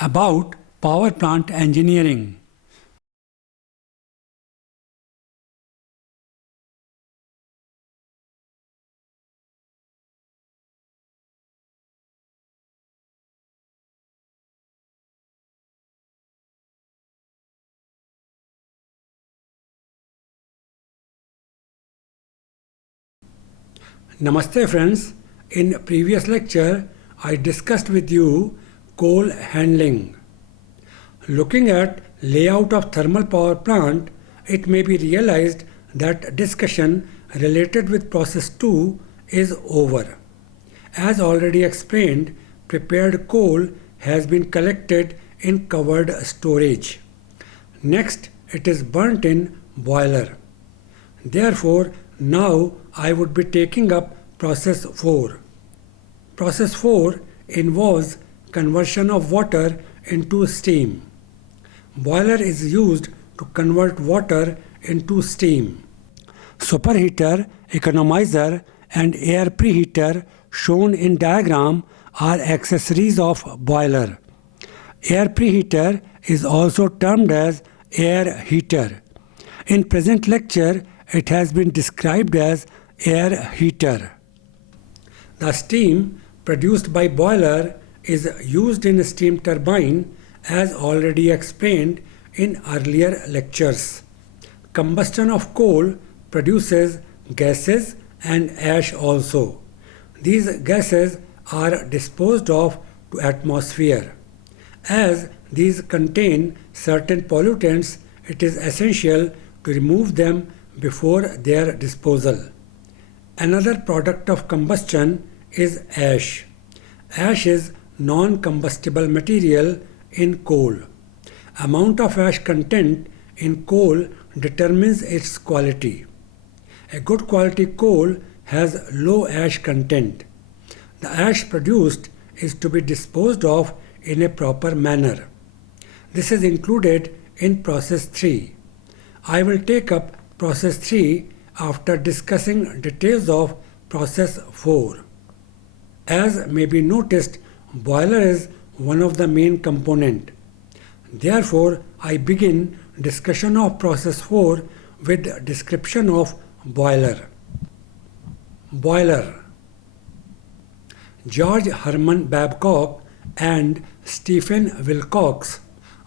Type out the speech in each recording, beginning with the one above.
about power plant engineering. Namaste friends. In previous lecture, I discussed with you coal handling. Looking at layout of thermal power plant, it may be realized that discussion related with process 2 is over. As already explained, prepared coal has been collected in covered storage. Next, it is burnt in boiler. Therefore, now I would be taking up process 4. Process 4 involves conversion of water into steam. Boiler is used to convert water into steam. Superheater, economizer and air preheater shown in diagram are accessories of boiler. Air preheater is also termed as air heater. In present lecture, it has been described as air heater. The steam produced by boiler is used in a steam turbine as already explained in earlier lectures. Combustion of coal produces gases and ash also. These gases are disposed of to atmosphere. As these contain certain pollutants, it is essential to remove them before their disposal. Another product of combustion is ash. Ash is non-combustible material in coal. Amount of ash content in coal determines its quality. A good quality coal has low ash content. The ash produced is to be disposed of in a proper manner. This is included in process 3. I will take up process 3 after discussing details of process 4. As may be noticed, boiler is one of the main component. Therefore, I begin discussion of process 4 with description of boiler. Boiler. George Herman Babcock and Stephen Wilcox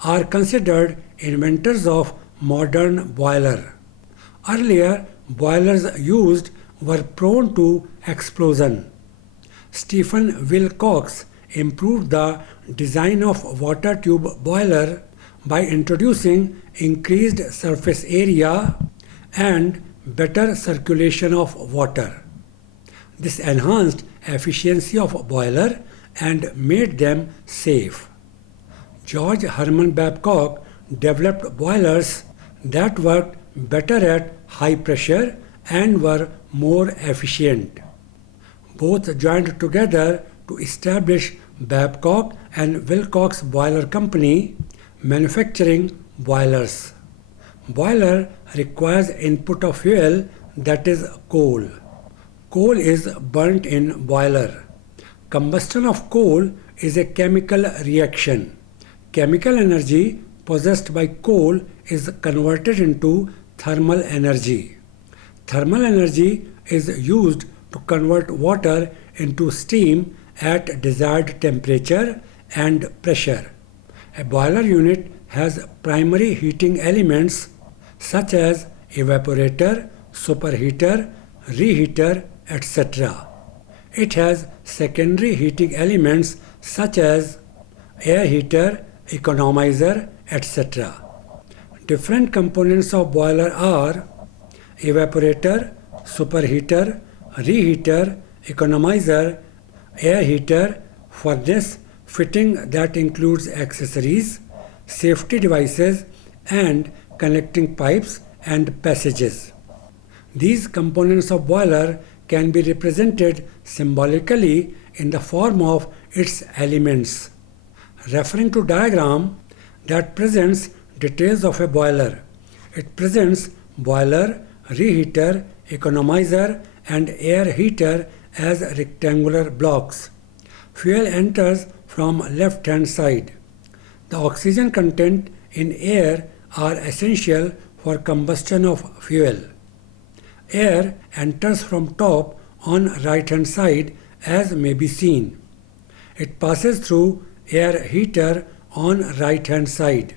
are considered inventors of modern boiler. Earlier, boilers used were prone to explosion. Stephen Wilcox improved the design of water tube boiler by introducing increased surface area and better circulation of water. This enhanced efficiency of boiler and made them safe. George Herman Babcock developed boilers that worked better at high pressure and were more efficient. Both joined together to establish Babcock and Wilcox Boiler Company, manufacturing boilers. Boiler requires input of fuel, that is coal. Coal is burnt in boiler. Combustion of coal is a chemical reaction. Chemical energy possessed by coal is converted into thermal energy. Thermal energy is used to convert water into steam at desired temperature and pressure. A boiler unit has primary heating elements such as evaporator, superheater, reheater, etc. It has secondary heating elements such as air heater, economizer, etc. Different components of boiler are evaporator, superheater, reheater, economizer, air heater, furnace, fitting that includes accessories, safety devices, and connecting pipes and passages. These components of boiler can be represented symbolically in the form of its elements. Referring to diagram that presents details of a boiler, it presents boiler, reheater, economizer, and air heater as rectangular blocks. Fuel enters from left hand side. The oxygen content in air are essential for combustion of fuel. Air enters from top on right hand side as may be seen. It passes through air heater on right hand side.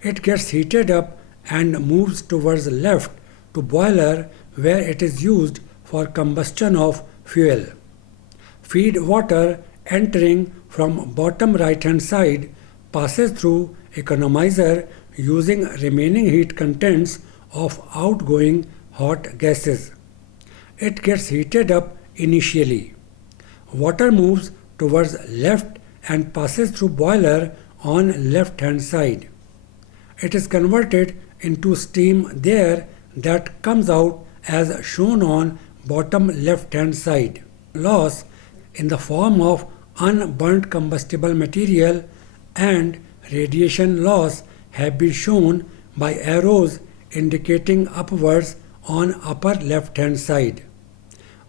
It gets heated up and moves towards left to boiler where it is used for combustion of fuel. Feed water entering from bottom right hand side passes through economiser using remaining heat contents of outgoing hot gases. It gets heated up initially. Water moves towards left and passes through boiler on left hand side. It is converted into steam there that comes out as shown on bottom left hand side. Loss in the form of unburnt combustible material and radiation loss have been shown by arrows indicating upwards on upper left hand side.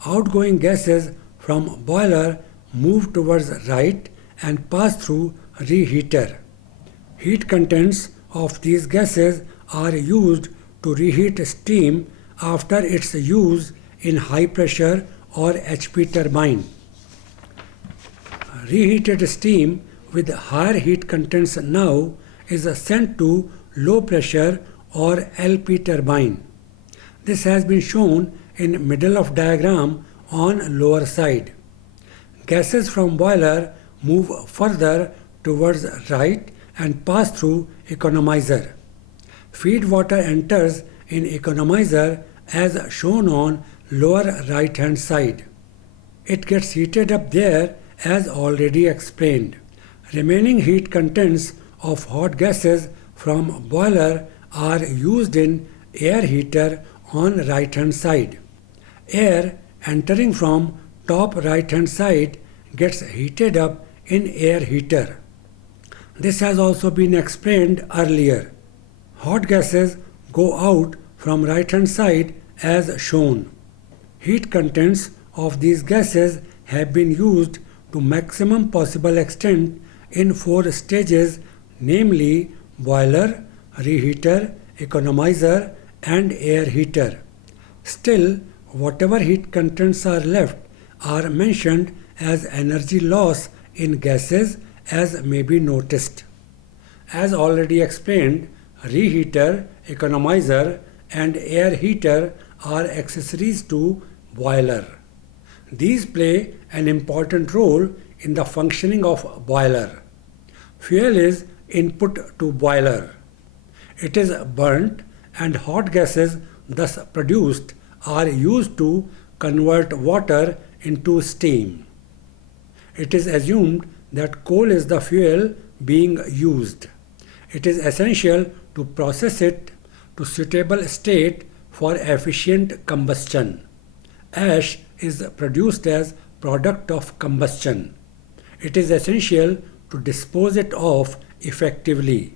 Outgoing gases from boiler move towards right and pass through reheater. Heat contents of these gases are used to reheat steam after its use in high pressure or HP turbine. Reheated steam with higher heat contents now is sent to low pressure or LP turbine. This has been shown in middle of diagram on lower side. Gases from boiler move further towards right and pass through economiser. Feed water enters in economiser as shown on lower right hand side. It gets heated up there as already explained. Remaining heat contents of hot gases from boiler are used in air heater on right hand side. Air entering from top right hand side gets heated up in air heater. This has also been explained earlier. Hot gases go out from right hand side as shown. Heat contents of these gases have been used to maximum possible extent in 4 stages, namely boiler, reheater, economiser and air heater. Still, whatever heat contents are left are mentioned as energy loss in gases as may be noticed. As already explained, reheater, economiser and air heater are accessories to boiler. These play an important role in the functioning of boiler. Fuel is input to boiler. It is burnt and hot gases thus produced are used to convert water into steam. It is assumed that coal is the fuel being used. It is essential to process it to suitable state for efficient combustion. Ash is produced as product of combustion. It is essential to dispose it off effectively.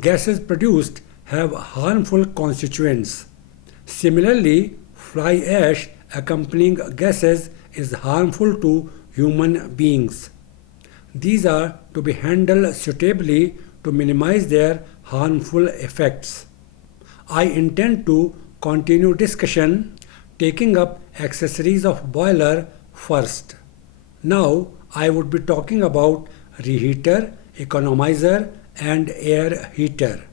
Gases produced have harmful constituents. Similarly, fly ash accompanying gases is harmful to human beings. These are to be handled suitably to minimize their harmful effects. I intend to continue discussion taking up accessories of boiler first. Now I would be talking about reheater, economiser and air heater.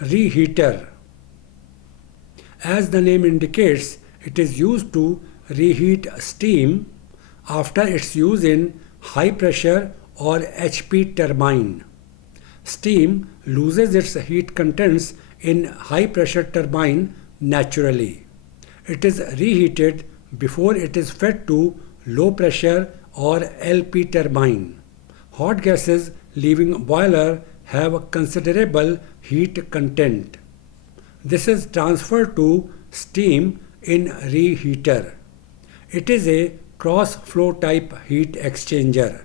Reheater. As the name indicates, it is used to reheat steam after its use in high pressure or HP turbine. Steam loses its heat contents in high pressure turbine naturally. It is reheated before it is fed to low pressure or LP turbine. Hot gases leaving boiler have considerable heat content. This is transferred to steam in reheater. It is a cross flow type heat exchanger.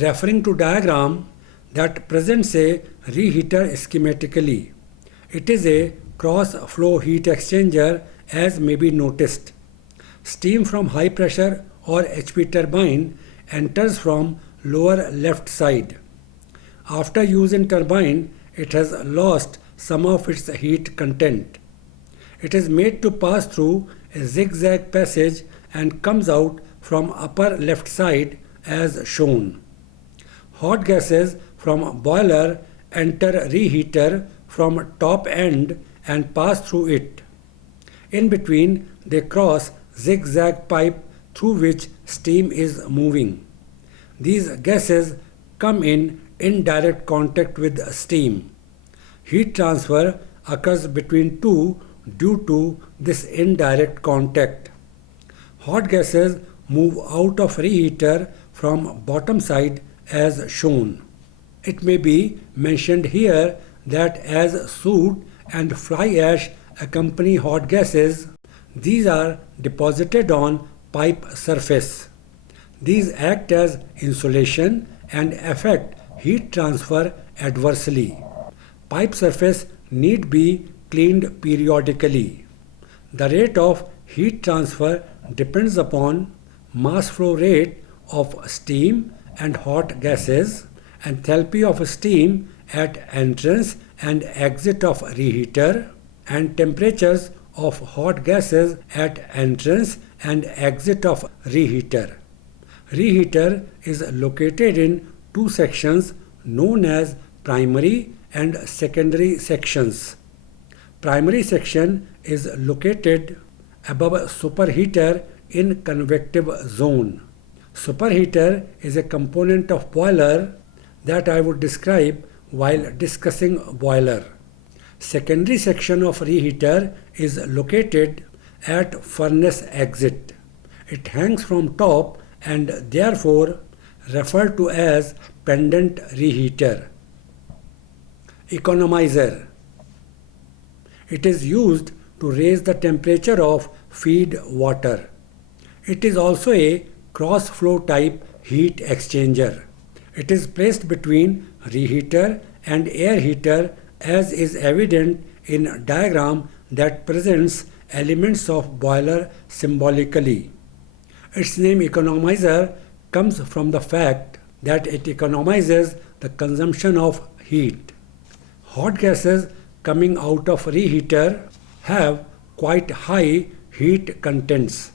Referring to diagram that presents a reheater schematically. It is a cross flow heat exchanger as may be noticed. Steam from high pressure or HP turbine enters from lower left side. After use in turbine, it has lost some of its heat content. It is made to pass through a zigzag passage and comes out from upper left side as shown. Hot gases from boiler enter reheater from top end and pass through it. In between, they cross zigzag pipe through which steam is moving. These gases come in indirect contact with steam. Heat transfer occurs between two due to this indirect contact. Hot gases move out of reheater from bottom side as shown. It may be mentioned here that as soot and fly ash accompany hot gases, these are deposited on pipe surface. These act as insulation and affect heat transfer adversely. Pipe surface need be cleaned periodically. The rate of heat transfer depends upon mass flow rate of steam and hot gases, enthalpy of steam at entrance and exit of reheater, and temperatures of hot gases at entrance and exit of reheater. Reheater is located in two sections known as primary and secondary sections. Primary section is located above superheater in convective zone. Superheater is a component of boiler that I would describe while discussing boiler. Secondary section of reheater is located at furnace exit. It hangs from top and therefore referred to as pendant reheater. Economiser. It is used to raise the temperature of feed water. It is also a cross-flow type heat exchanger. It is placed between reheater and air heater as is evident in diagram that presents elements of boiler symbolically. Its name economiser comes from the fact that it economizes the consumption of heat. Hot gases coming out of reheater have quite high heat contents.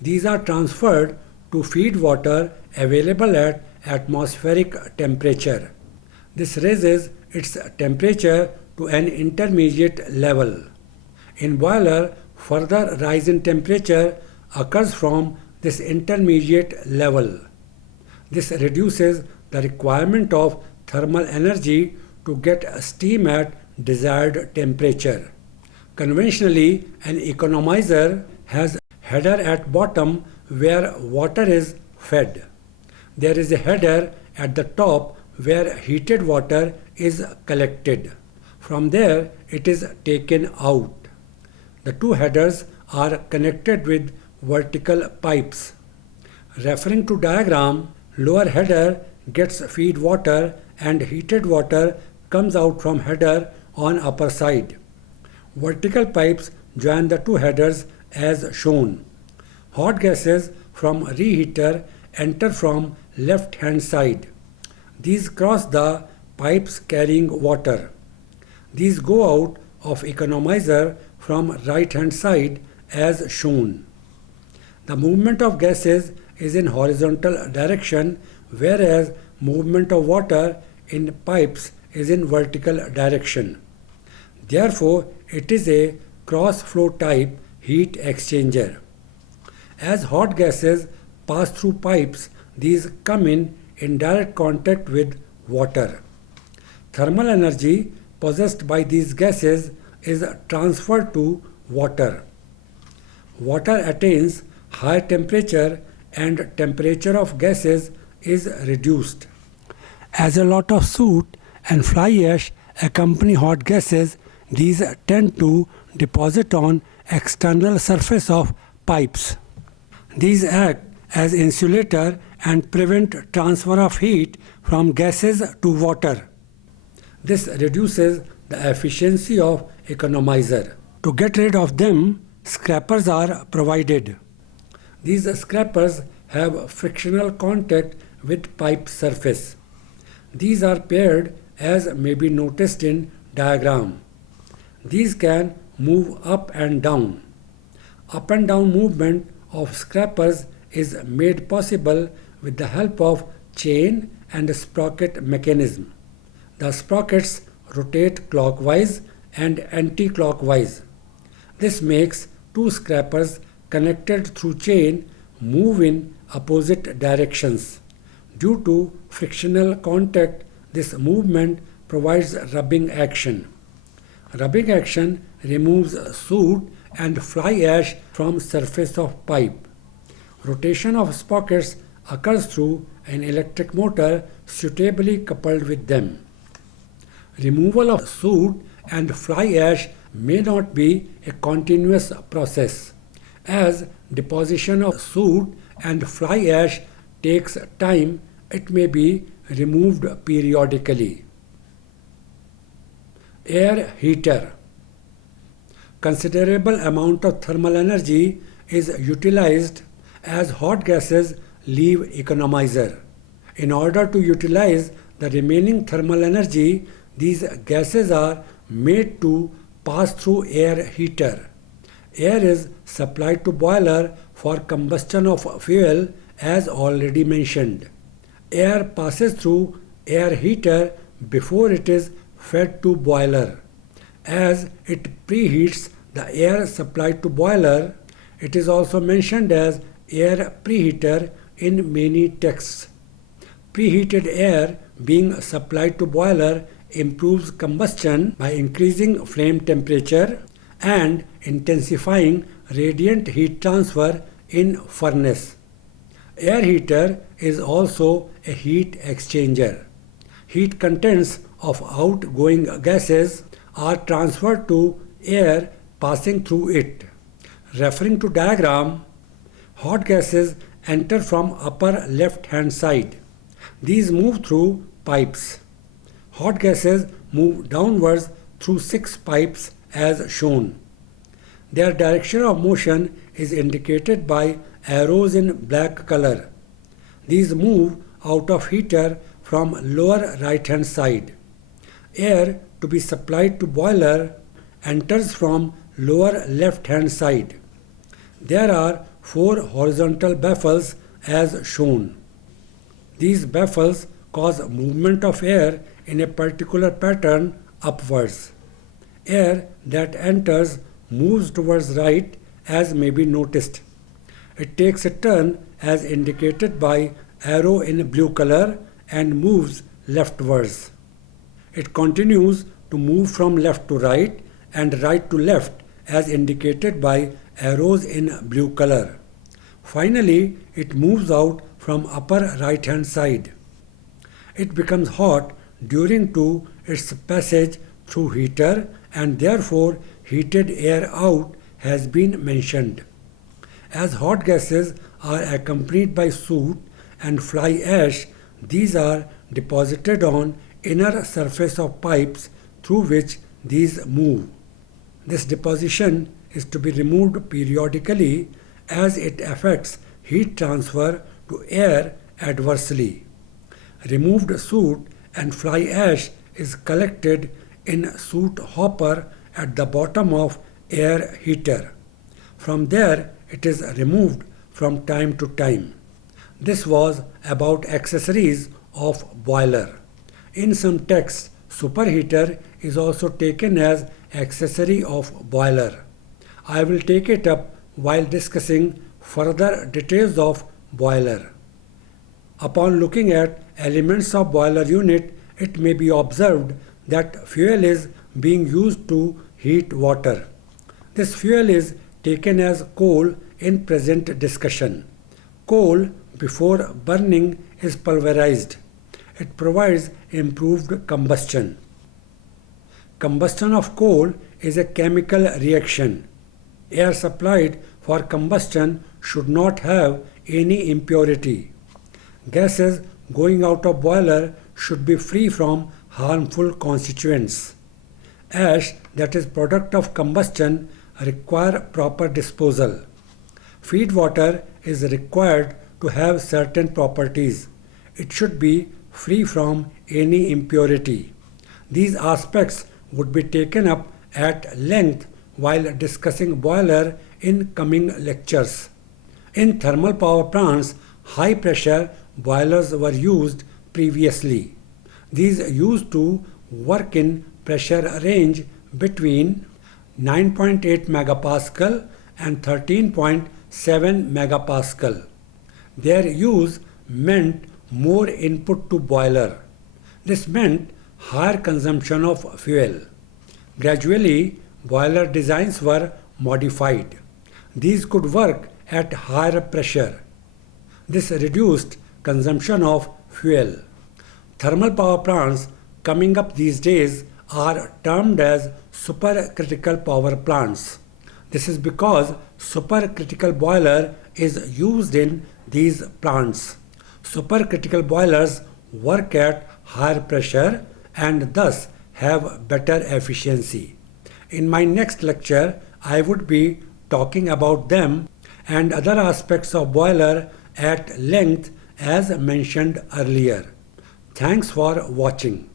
These are transferred to feed water available at atmospheric temperature. This raises its temperature to an intermediate level. In boiler, further rise in temperature occurs from this intermediate level. This reduces the requirement of thermal energy to get steam at desired temperature. Conventionally, an economizer has header at bottom where water is fed. There is a header at the top where heated water is collected. From there, it is taken out. The two headers are connected with vertical pipes. Referring to diagram, lower header gets feed water and heated water comes out from header on upper side. Vertical pipes join the two headers as shown. Hot gases from reheater enter from left hand side. These cross the pipes carrying water. These go out of economizer from right hand side as shown. The movement of gases is in horizontal direction, whereas movement of water in pipes is in vertical direction. Therefore, it is a cross-flow type heat exchanger. As hot gases pass through pipes, these come in direct contact with water. Thermal energy possessed by these gases is transferred to water. Water attains high temperature and temperature of gases is reduced. As a lot of soot and fly ash accompany hot gases, these tend to deposit on external surface of pipes. These act as insulator and prevent transfer of heat from gases to water. This reduces the efficiency of economizer. To get rid of them, scrapers are provided. These scrapers have frictional contact with pipe surface. These are paired as may be noticed in diagram. These can move up and down. Up and down movement of scrapers is made possible with the help of chain and sprocket mechanism. The sprockets rotate clockwise and anti-clockwise. This makes two scrapers connected through chain move in opposite directions. Due to frictional contact, this movement provides rubbing action. Rubbing action removes soot and fly ash from surface of pipe. Rotation of sprockets occurs through an electric motor suitably coupled with them. Removal of soot and fly ash may not be a continuous process, as deposition of soot and fly ash takes time. It may be removed periodically. Air heater. Considerable amount of thermal energy is utilized as hot gases leave economiser. In order to utilize the remaining thermal energy, these gases are made to pass through air heater. Air is supplied to boiler for combustion of fuel as already mentioned. Air passes through air heater before it is fed to boiler. As it preheats the air supplied to boiler, it is also mentioned as air preheater in many texts. Preheated air being supplied to boiler improves combustion by increasing flame temperature and intensifying radiant heat transfer in furnace. Air heater is also a heat exchanger. Heat contents of outgoing gases are transferred to air passing through it. Referring to diagram, hot gases enter from upper left hand side. These move through pipes. Hot gases move downwards through 6 pipes as shown. Their direction of motion is indicated by arrows in black color. These move out of heater from lower right hand side. Air to be supplied to boiler enters from lower left hand side. There are 4 horizontal baffles as shown. These baffles cause movement of air in a particular pattern upwards. Air that enters moves towards right as may be noticed. It takes a turn as indicated by arrow in blue color and moves leftwards. It continues to move from left to right and right to left as indicated by arrows in blue color. Finally, it moves out from upper right hand side. It becomes hot during to its passage through heater and therefore heated air out has been mentioned. As hot gases are accompanied by soot and fly ash, these are deposited on inner surface of pipes through which these move. This deposition is to be removed periodically as it affects heat transfer to air adversely. Removed soot and fly ash is collected in soot hopper at the bottom of air heater. From there it is removed from time to time. This was about accessories of boiler. In some texts, superheater is also taken as accessory of boiler. I will take it up while discussing further details of boiler. Upon looking at elements of boiler unit, it may be observed that fuel is being used to heat water. This fuel is taken as coal in present discussion. Coal before burning is pulverized. It provides improved combustion. Combustion of coal is a chemical reaction. Air supplied for combustion should not have any impurity. Gases going out of boiler should be free from harmful constituents. Ash that is product of combustion require proper disposal. Feed water is required to have certain properties. It should be free from any impurity. These aspects would be taken up at length while discussing boiler in coming lectures. In thermal power plants, high pressure boilers were used previously. These used to work in pressure range between 9.8 megapascal and 13.7 megapascal. Their use meant more input to boiler. This meant higher consumption of fuel. Gradually, boiler designs were modified. These could work at higher pressure. This reduced consumption of fuel. Thermal power plants coming up these days are termed as supercritical power plants. This is because supercritical boiler is used in these plants. Supercritical boilers work at higher pressure and thus have better efficiency. In my next lecture, I would be talking about them and other aspects of boiler at length as mentioned earlier. Thanks for watching.